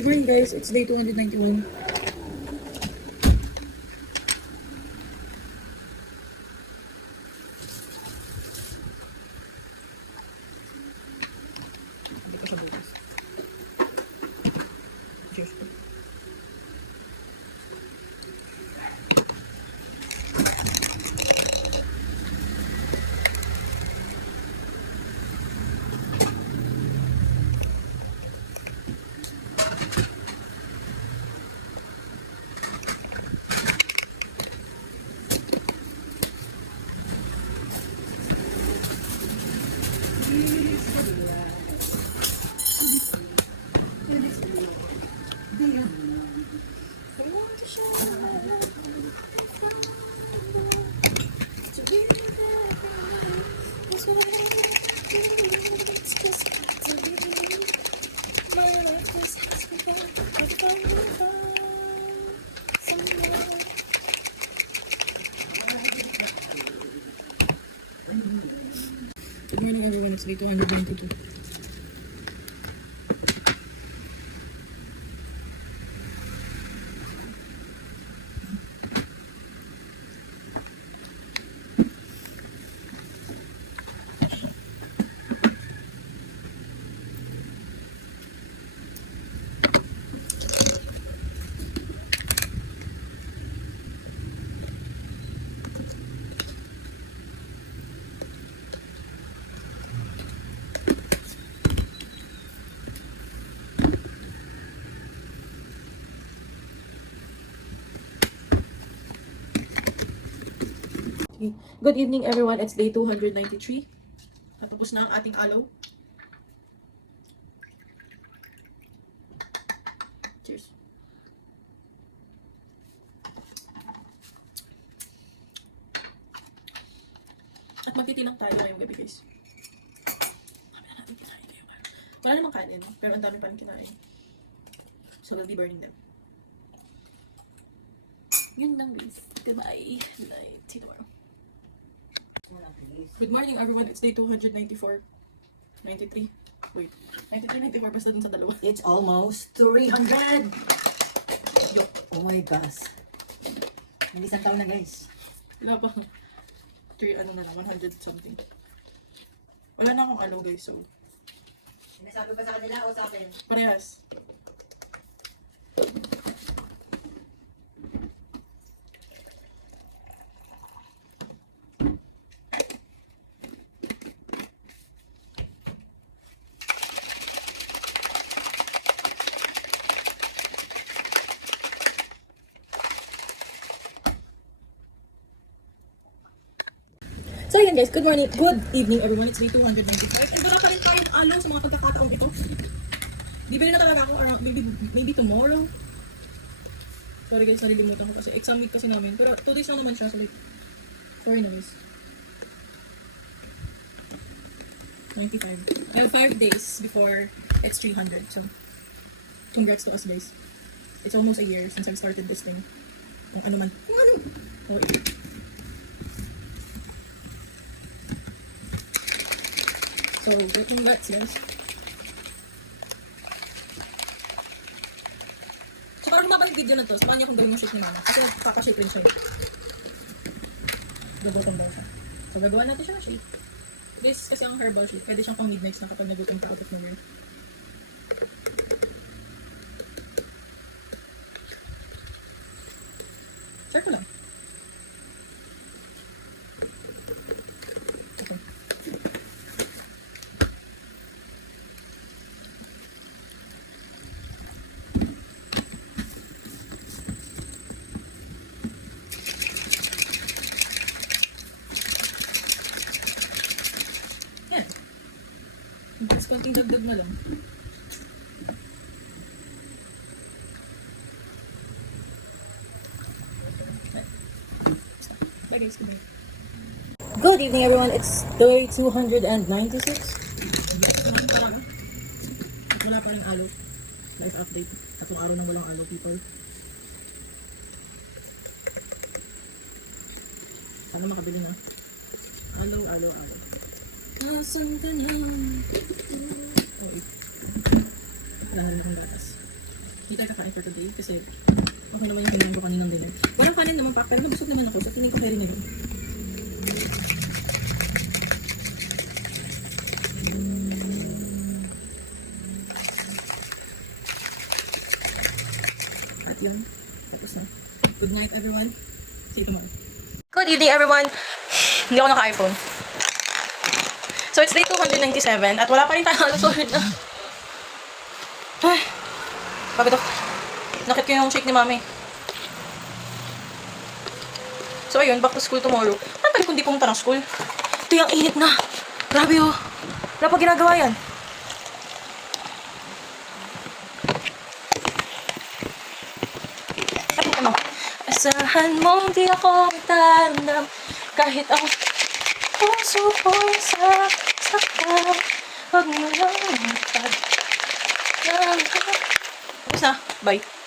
Good morning guys, it's day 291. Hindi ko siya bukas. Cheers. Good morning everyone, it's day 292. Good evening everyone, it's day 293. Natapos na ang ating aloe. Cheers. At magtitinang tayo ngayong gabi guys. Dami na natin kinain ngayong araw. Wala namang kanin, pero ang dami pa rin kinain. So we'll be burning them. Yun lang guys. Goodbye. Good night. See you tomorrow. Good morning everyone, it's day 294. 93. Wait. 93, 94 basta dun sa dalawa. It's almost 300! Yo. Oh my gosh. Isang taon na guys. Wala pa. 100 something. Wala na akong aloe guys, so Sinasabi ba sa kanila o sa akin? parehas. So yun guys, good morning, good evening everyone, it's day 295 and wala pa rin tayong aloe sa mga pagkakataong ito. Bibili na talaga ako around, maybe tomorrow. Sorry guys, nalilimutan ko kasi exam week kasi namin, pero 2 days lang naman siya, so like, sorry na guys. 95. I have 5 days before it's 300, so congrats to us guys. It's almost a year since I started this thing. Kung ano man. Oh, so, congrats guys. So, parang lumabang yung video na to, samahan niyo kung gawin yung shoot ni mama. Kasi kakashape rin siya. Gagawin daw siya. So, gagawa natin siya na shape. Guys, kasi ang herbal shape, pwede siyang pang midnights na kapag nagutom ka out of nowhere. Share ko lang. Okay. Yan. Mas konting dagdag na lang. Bye guys, goodbye. Good evening everyone, it's day 296. Wala pa rin aloe. Life update. Tatlong araw nang walang aloe, people. Sana makabili na. Aloe. Nasaan ka na? Wait. Wala na akong gatas. Hindi tayo kakain for today kasi okay naman yung hinang ko kaninang dinner. Walang kanin naman pa, pero nabusog naman ako. So, tingin ko carry na yun. At yun. Tapos na. Good night, everyone. See you tomorrow. Good evening, everyone. Hindi ako naka-iPhone. So, it's day 297 at wala pa rin tayo alusuhin na. Ay, pagod ako. Nakit ko yung shake ni mami. So, ayun, back to school tomorrow. Ano pala kung di pumunta ng school? Ito yung init na. Grabe oh. Wala pa ginagawa yan. Ano? Asahan mo, di ako magtaramdam. Kahit ang puso ko'y saksak. Huwag mo lang matag. Tapos na. Bye.